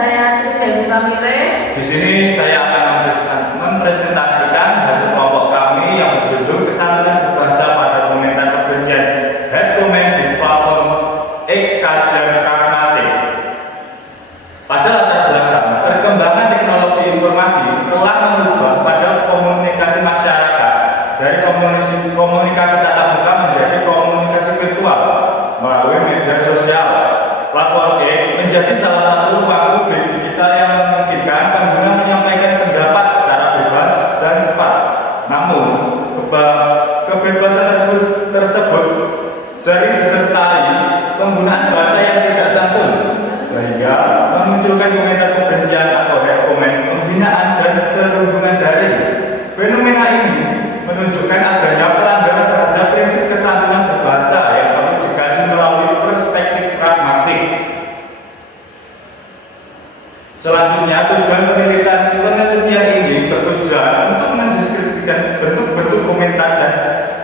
saya Tri Dewi Pramile. Di sini saya akan mempresentasikan hasil kelompok kami yang berjudul Kesantunan Berbahasa pada Komentar Kebencian Head Comment di Platform X Kajian Pragmatik. Pada latar belakang, perkembangan teknologi informasi telah mengubah pada komunikasi masyarakat dari komunikasi tatap muka menjadi komunikasi virtual melalui media sosial. Platform X menjadi salah satu ruang publik digital yang memungkinkan pengguna menyampaikan pendapat secara bebas dan cepat. Namun, kebebasan tersebut sering disertai penggunaan bahasa yang tidak santun, sehingga memunculkan komentar kebencian atau hate comment, penghinaan dan perundungan daring. Fenomena ini menunjukkan adanya pelanggaran terhadap prinsip kesantunan berbahasa yang perlu dikaji melalui perspektif pragmatik. Selanjutnya, tujuan penelitian ini bertujuan untuk mendeskripsikan bentuk-bentuk komentar dan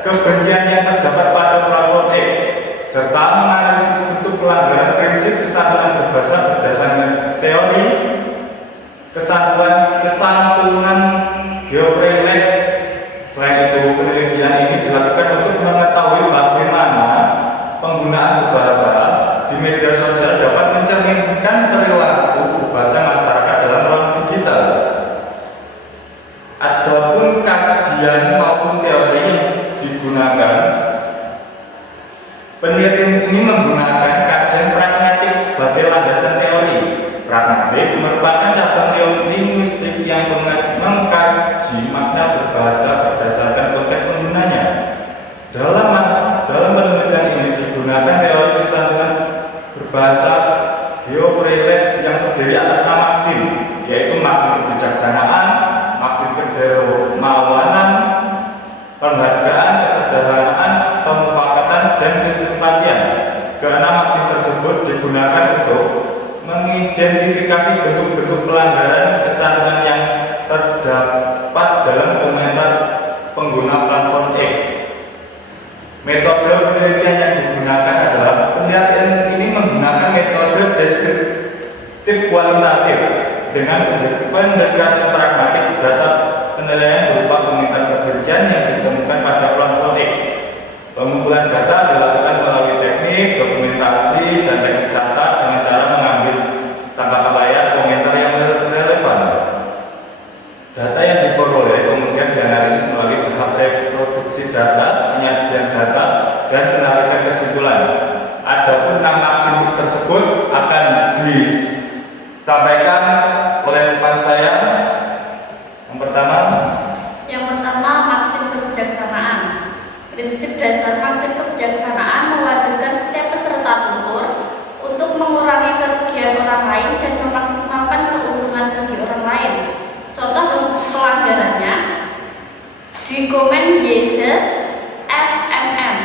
kebencian yang terdapat pada platform X, serta menganalisis bentuk pelanggaran prinsip kesantunan berbahasa berdasarkan teori kesantunan Geoffrey Lex. Selain itu, penelitian ini dilakukan untuk mengetahui bagaimana penggunaan bahasa di media sosial dapat mencerminkan perilaku berbahasa masyarakat dalam ruang digital. Adapun kajian maupun teori yang digunakan, penelitian ini menggunakan kajian pragmatik sebagai landasan teori. Pragmatik merupakan cabang teori linguistik yang mengkaji makna berbahasa berdasarkan konteks penggunanya. Dalam penelitian ini digunakan teori kesantunan berbahasa Geoffrey Lex yang terdiri atas 6 maksim, yaitu maksim kebijaksanaan, maksim kedermawanan, penghargaan, kesederhanaan, pemufakatan, dan kesimpatian. Keenam maksim tersebut digunakan untuk mengidentifikasi bentuk-bentuk pelanggaran kesantunan yang terdapat dalam komentar pengguna platform X. Metode penelitian yang digunakan adalah penelitian ini menggunakan metode deskriptif kualitatif dengan pendekatan pragmatik data penilaian berupa komentar kebencian yang ditemukan pada platform X. Pengumpulan data dilakukan melalui teknik dokumentasi dan teknik catat dengan cara mengambil tangkapan layar komentar yang relevan. Data yang diperoleh kemudian dianalisis melalui tahap reproduksi data, penyajian data, dan penarikan kesimpulan. Adapun 6 maksim tersebut akan disampaikan oleh rekan saya. Yang pertama, maksim kebijaksanaan. Prinsip dasar maksim kebijaksanaan mewajibkan setiap peserta tutur untuk mengurangi kerugian orang lain dan memaksimalkan keuntungan bagi orang lain. Contoh pelanggarannya di komen YZ FMM.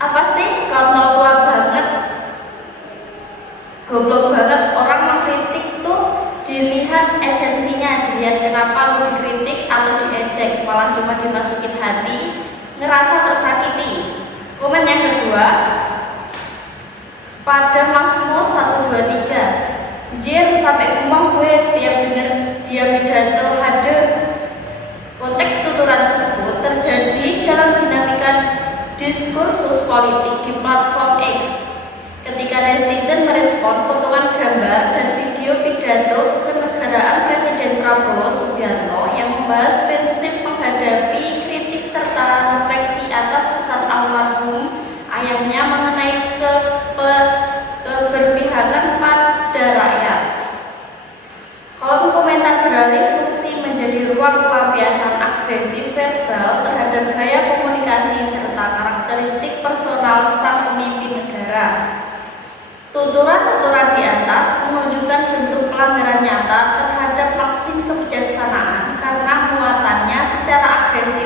Apa sih kalau tua banget, goblok banget, orang mengkritik tuh dilihat esensinya, dilihat kenapa lu dikritik atau diejek, malah cuma dimasukin hati, ngerasa tersakiti. Komen yang kedua, pada Masmo 123, jir sampai ngomong gue tiap denger dia pidato hadir. Konteks tuturan tersebut terjadi dalam dinamika diskursus politik di platform X ketika netizen merespon potongan gambar dan video pidato kenegaraan Presiden Prabowo Subianto yang membahas prinsip menghadapi kritik serta refleksi atas pesan almarhum ayahnya mengenai keberpihakan pada rakyat. Kolom komentar beralih fungsi menjadi ruang pelampiasan agresif verbal terhadap gaya komunikasi serta karakteristik personal sang pemimpin negara. Tuturan-tuturan di atas menunjukkan bentuk pelanggaran nyata terhadap maksim kebijaksanaan karena muatannya secara agresif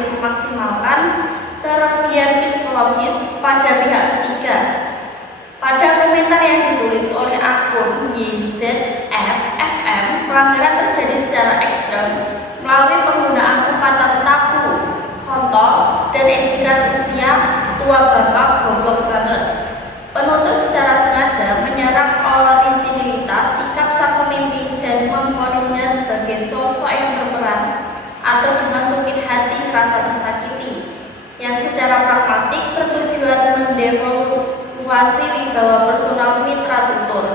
fluktuasi wibawa personal mitra tutur.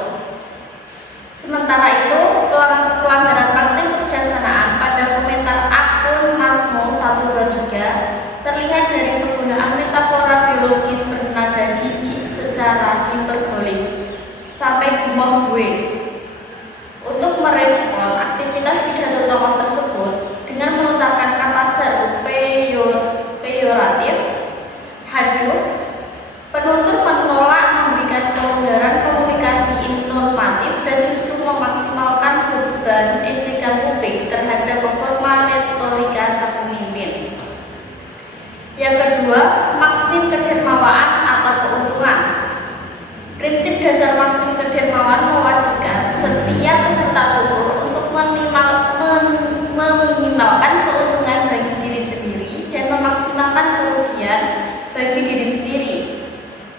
Sementara itu, pelanggaran maksim kebijaksanaan pada komentar akun Masmo 123 terlihat dari penggunaan metafora biologis bernada jijik secara hiperbolis sampai gumoh gue untuk merespon aktivitas pidato tokoh tersebut dengan melontarkan kata seru peyoratif, haduh. Penuntut menolak memberikan kelonggaran komunikasi normatif dan justru memaksimalkan beban ejekan publik terhadap performa retorika sang pemimpin. Yang kedua, maksim kedermawaan atau keuntungan. Prinsip dasar maksim kedermawaan mewajibkan setiap peserta tutur untuk meminimalkan keuntungan bagi diri sendiri dan memaksimalkan kerugian bagi diri sendiri.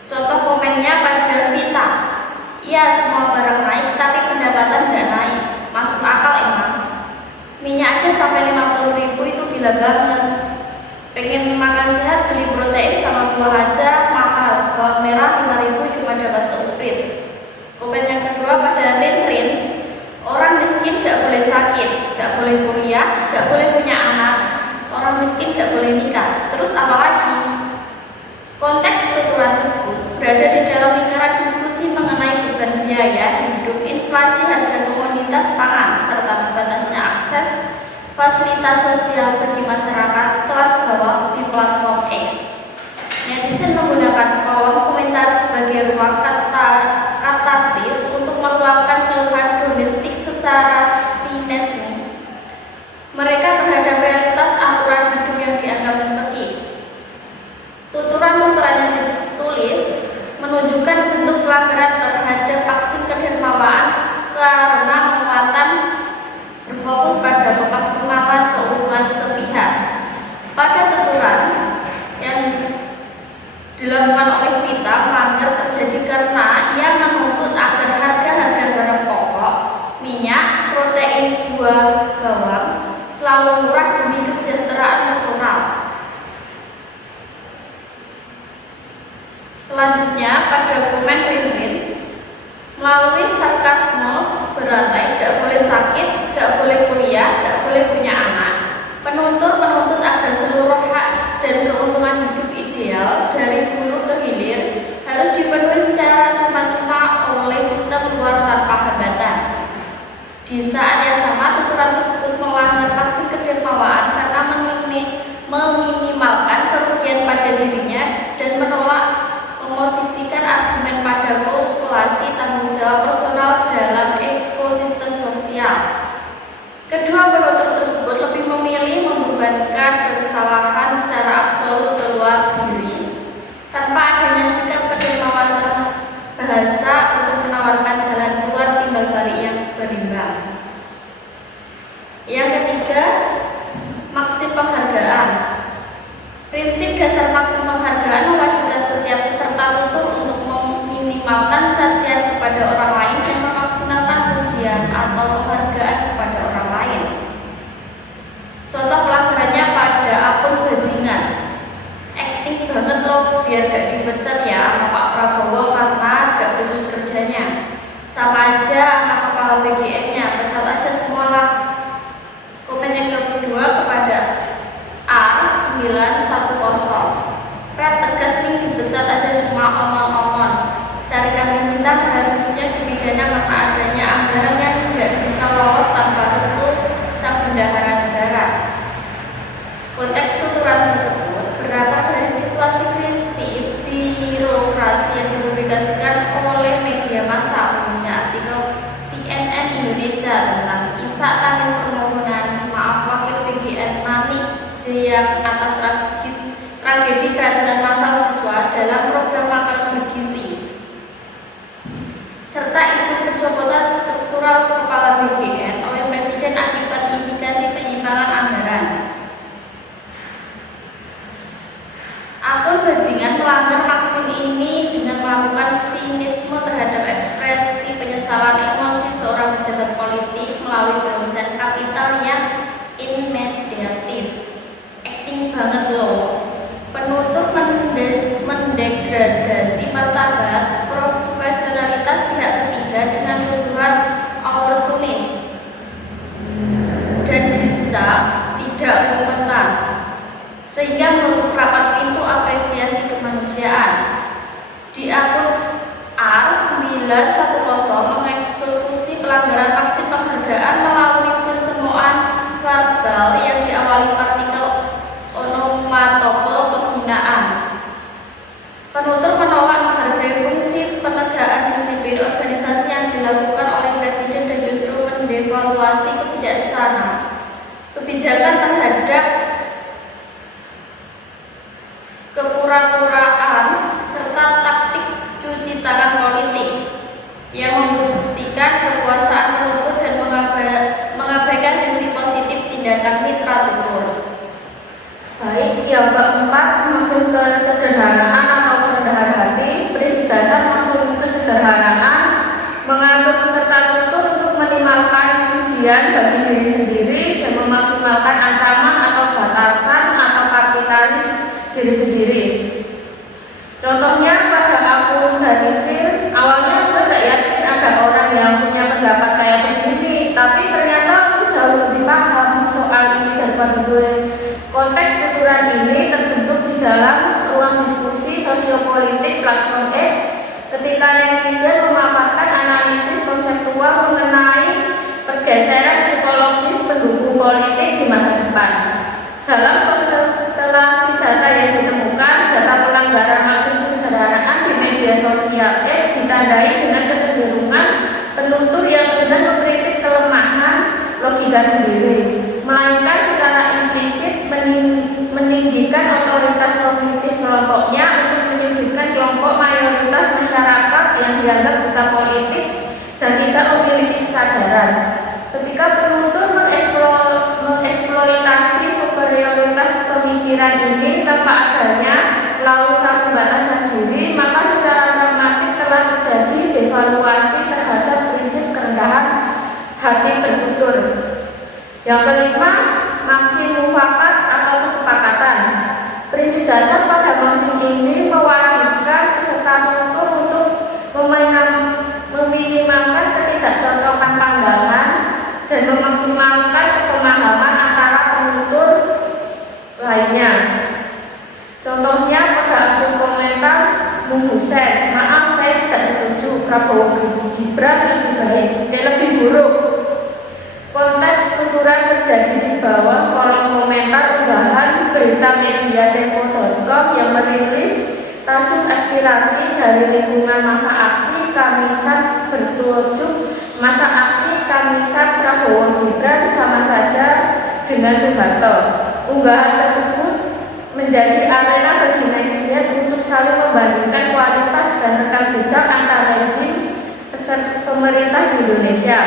Contoh komennya pada Vita, iya semua barang naik tapi pendapatan nggak naik, masuk akal emang. Minyak aja sampai 50.000 itu gila banget. Pengen makan sehat beli protein sama buah aja mahal, bawang merah 5.000 cuma dapat seuprit. Komen yang kedua pada Rin, orang miskin gak boleh sakit, gak boleh kuliah, gak boleh punya anak, orang miskin gak boleh nikah. Terus apa lagi? Konteks tuturan tersebut berada di dalam lingkaran diskusi mengenai beban biaya hidup, inflasi harga komoditas pangan, serta terbatasnya akses fasilitas sosial bagi masyarakat kelas bawah di platform X. Netizen menggunakan kolom komentar sebagai ruang katarsis untuk meluapkan keluhan domestik secara sinesmi mereka terhadap realitas aturan hidup yang dianggap mencekik. Tuturan-tuturan yang ditulis menunjukkan bentuk pelanggaran terhadap maksim kedermawaan karena muatan berfokus pada pemaksimalan keuntungan sepihak. Pada tuturan yang dilakukan oleh Vita, melanggar terjadi karena ia menuntut agar harga-harga barang pokok, minyak, protein, buah, bawang selalu murah demi kesejahteraan nasional. Selanjutnya pada komen Rin, melalui sarkasme berantai, gak boleh sakit, gak boleh kuliah, gak boleh punya anak. Penuntut menuntut agar seluruh hak dan keuntungan hidup ideal dari hulu ke hilir harus dipenuhi secara cuma-cuma oleh sistem luar tanpa hambatan. Di saat yang sama, tuturan tersebut melanggar maksim kedermawaan karena meminimalkan kerugian pada dirinya dan menolak memosisikan argumen pada kalkulasi tanggung jawab personal dalam ekosistem sosial. mengeksekusi pelanggaran vaksin pemberdayaan melalui pencemoohan verbal yang diawali partikel onomatope penghinaan. Penutur menolak menghargai fungsi penegakan disiplin organisasi yang dilakukan oleh Presiden dan justru mendevaluasi kebijakan terhadap kepura-puraan serta taktik cuci tangan politik yang membuktikan kekuasaan penutur dan mengabaikan sisi positif tindakan mitra tutur. Baik, yang keempat, maksud kesederhanaan atau kerendahan hati. Prinsip dasar maksud kesederhanaan mengatur peserta tutur untuk minimalkan ujian bagi diri sendiri dan memaksimalkan ancaman atau batasan atau kapitalis diri sendiri. Contohnya pada akun Ganivir, awalnya gue gak yakin ada orang yang punya pendapat kayak begini, tapi ternyata aku jauh lebih paham soal ini daripada gue. Konteks tuturan ini terbentuk di dalam ruang diskusi sosiopolitik platform X ketika netizen memaparkan analisis konseptual mengenai pergeseran psikologis pendukung politik di masa depan. Dalam konstelasi data yang ditemukan, data pelanggaran maksud kesederhanaan di media sosial X ditandai dengan kecenderungan penutur yang enggan mengkritik kelemahan logika sendiri, melainkan secara implisit meninggikan otoritas kognitif kelompoknya untuk menyudutkan kelompok mayoritas masyarakat yang dianggap buta politik dan tidak memiliki kesadaran. Ketika penutur mengeksploitasi superioritas pemikiran ini tanpa adanya klausa pembatasan diri, maka secara pragmatik telah terjadi devaluasi terhadap prinsip kerendahan hati bertutur. Yang kelima, maksi mufakat atau kesepakatan. Prinsip dasar pada maksi ini mewajibkan peserta tutur untuk meminimalkan ketidakcocokan pandangan dan memaksimalkan kepemahaman antara penutur lainnya. Contohnya pada akun komentar Bung Husen, maaf saya tidak setuju, Prabowo Gibran lebih buruk. Konteks tuturan terjadi di bawah kolom komentar unggahan berita media Tempo.com yang merilis tajuk aspirasi dari lingkungan masa aksi Kamisan bertujuh masa aksi Kamisan Prabowo Gibran sama saja dengan Soeharto. Unggahan tersebut menjadi arena bagi netizen untuk saling membandingkan kualitas dan rekam jejak antar rezim pemerintah di Indonesia.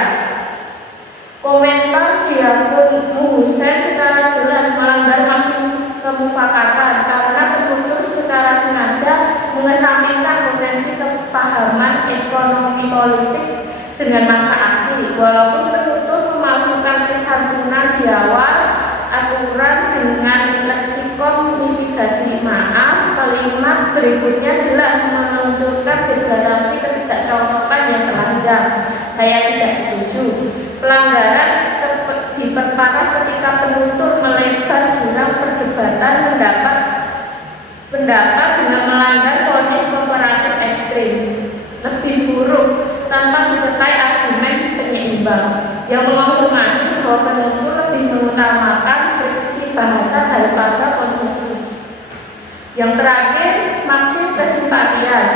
Komentar di akun Husen secara jelas melanggar maksud kemufakatan karena penutur secara sengaja mengesampingkan potensi kepahaman ekonomi politik dengan masa aksi, walaupun penutur memasukkan kesantunan di awal aturan dengan leksikon mitigasi maaf. Kalimat berikutnya jelas menunjukkan deklarasi ketidakcocokan yang telanjang. Saya tidak setuju. Pelanggaran diperparah ketika penutur melebar jurang perdebatan pendapat dengan melanggar vonis komparatif ekstrim. Lebih buruk tanpa disertai argumen penyeimbang yang mengonfirmasi bahwa penutur lebih mengutamakan friksi bahasa daripada konsensus. Yang terakhir, maksi kesimpatian.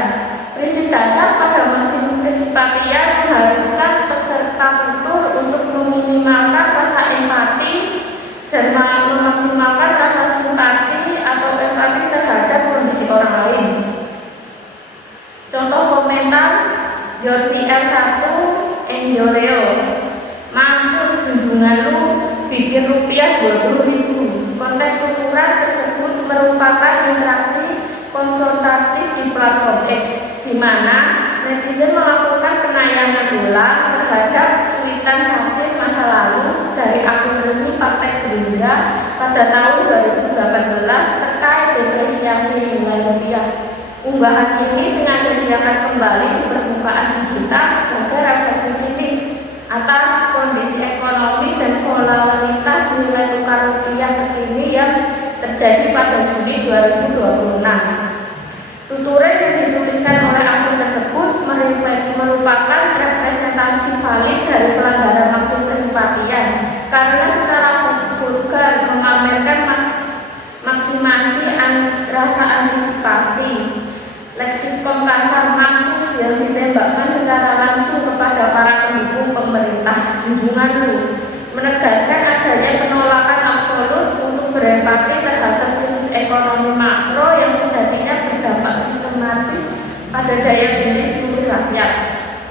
Prinsip dasar pada maksi kesimpatian mengharuskan peserta tutur untuk meminimalkan rasa empati dan memaksimalkan rasa simpati atau empati terhadap kondisi orang lain. Contoh komentar Yorsi L1 Endoreo, mampus junjungan lu bikin rupiah 20.000. Konteks tuturan tersebut merupakan interaksi konfrontatif di platform X, di mana netizen melakukan penayangan ulang terhadap cuitan satir masa lalu dari akun resmi Partai Gerindra pada tahun 2018 terkait depresiasi nilai rupiah. Unggahan ini sengaja diangkat kembali di permukaan digital sebagai refleksi sinis atas kondisi ekonomi dan volatilitas nilai tukar rupiah terkini yang terjadi pada Juni 2026. Tuturan yang dituliskan oleh akun tersebut merupakan valid dari pelanggaran maksud kesempatian karena secara vulgar memamerkan maksimasi rasa antisipasi, leksikon kasar mampus yang ditembakkan secara langsung kepada para pendukung pemerintah junjunganmu, menegaskan adanya penolakan absolut untuk berempati terhadap krisis ekonomi makro yang sejatinya berdampak sistematis pada daya beli seluruh rakyat.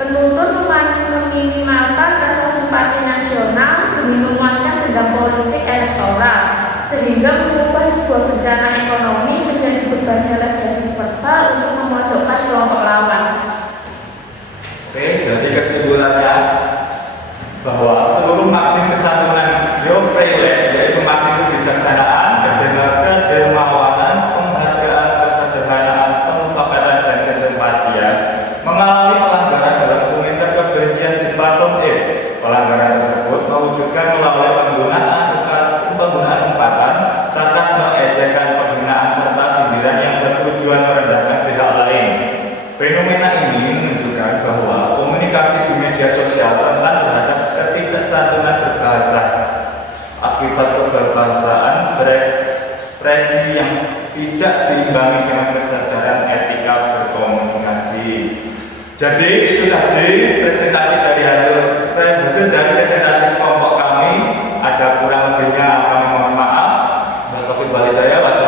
Penuntut meminimalkan rasa simpati nasional demi memuaskan dendam politik elektoral, sehingga mengubah sebuah bencana ekonomi menjadi beban selebrasi verbal untuk memojokkan kelompok lawan. Oke, jadi kesimpulannya bahwa seluruh maksim kesantunan Geofreilets, yaitu maksim kebijaksanaan, kedermawanan, penghargaan, kesederhanaan, pemufakatan, dan kesempatian, mengalami pelanggaran dalam komentar kebencian di platform X. Pelanggaran tersebut mewujudkan melalui penggunaan umpatan, sarkasme, ejekan, penghinaan, serta sindiran yang bertujuan merendahkan pihak lain. Fenomena ini menunjukkan bahwa komunikasi di media sosial rentan terhadap ketidaksantunan berbahasa akibat keberbahasaan berekspresi yang tidak diimbangi dengan kesadaran etika berkomunikasi. Jadi itu tadi presentasi dari hasil dari presentasi kelompok kami. Ada kurang lebihnya kami mohon maaf. Wabillahi taufiq wal hidayah.